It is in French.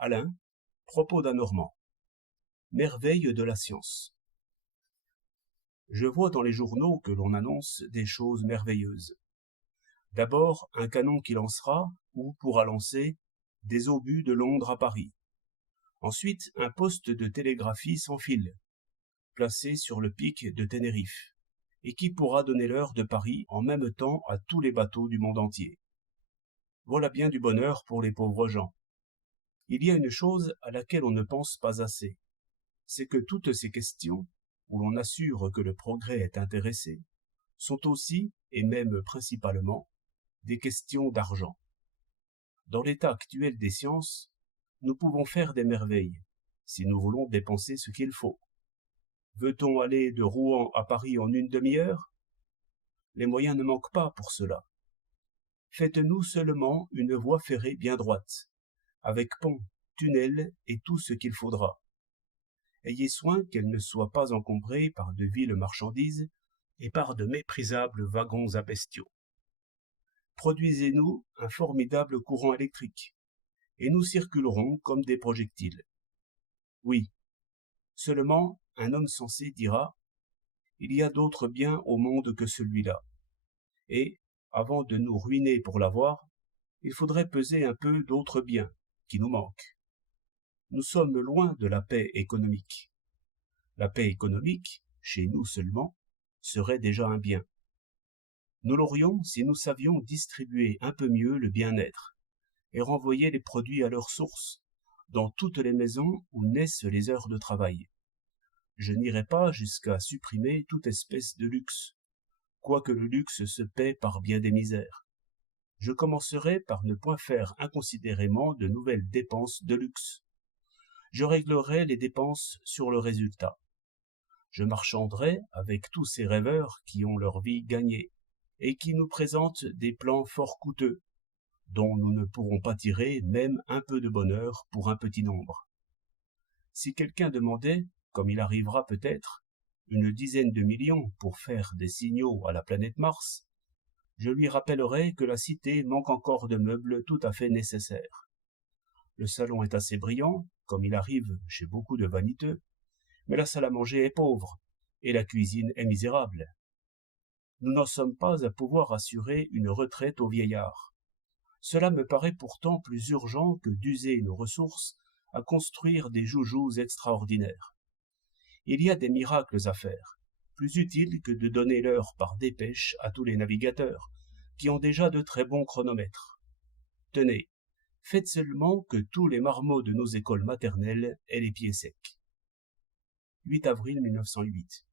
Alain, propos d'un Normand. Merveille de la science. Je vois dans les journaux que l'on annonce des choses merveilleuses. D'abord, un canon qui lancera, ou pourra lancer, des obus de Londres à Paris. Ensuite, un poste de télégraphie sans fil, placé sur le pic de Tenerife, et qui pourra donner l'heure de Paris en même temps à tous les bateaux du monde entier. Voilà bien du bonheur pour les pauvres gens. Il y a une chose à laquelle on ne pense pas assez, c'est que toutes ces questions, où l'on assure que le progrès est intéressé, sont aussi, et même principalement, des questions d'argent. Dans l'état actuel des sciences, nous pouvons faire des merveilles, si nous voulons dépenser ce qu'il faut. Veut-on aller de Rouen à Paris en une demi-heure? Les moyens ne manquent pas pour cela. Faites-nous seulement une voie ferrée bien droite, avec pont, tunnel et tout ce qu'il faudra. Ayez soin qu'elle ne soit pas encombrée par de viles marchandises et par de méprisables wagons à bestiaux. Produisez-nous un formidable courant électrique, et nous circulerons comme des projectiles. Oui, seulement un homme sensé dira « Il y a d'autres biens au monde que celui-là, et, avant de nous ruiner pour l'avoir, il faudrait peser un peu d'autres biens qui nous manquent. » Nous sommes loin de la paix économique. La paix économique, chez nous seulement, serait déjà un bien. Nous l'aurions si nous savions distribuer un peu mieux le bien-être et renvoyer les produits à leur source, dans toutes les maisons où naissent les heures de travail. Je n'irai pas jusqu'à supprimer toute espèce de luxe, quoique le luxe se paie par bien des misères. Je commencerai par ne point faire inconsidérément de nouvelles dépenses de luxe. Je réglerai les dépenses sur le résultat. Je marchanderai avec tous ces rêveurs qui ont leur vie gagnée et qui nous présentent des plans fort coûteux, dont nous ne pourrons pas tirer même un peu de bonheur pour un petit nombre. Si quelqu'un demandait, comme il arrivera peut-être, une dizaine de millions pour faire des signaux à la planète Mars, je lui rappellerai que la cité manque encore de meubles tout à fait nécessaires. Le salon est assez brillant, comme il arrive chez beaucoup de vaniteux, mais la salle à manger est pauvre, et la cuisine est misérable. Nous n'en sommes pas à pouvoir assurer une retraite aux vieillards. Cela me paraît pourtant plus urgent que d'user nos ressources à construire des joujoux extraordinaires. Il y a des miracles à faire, plus utiles que de donner l'heure par dépêche à tous les navigateurs, qui ont déjà de très bons chronomètres. Tenez, faites seulement que tous les marmots de nos écoles maternelles aient les pieds secs. 8 avril 1908.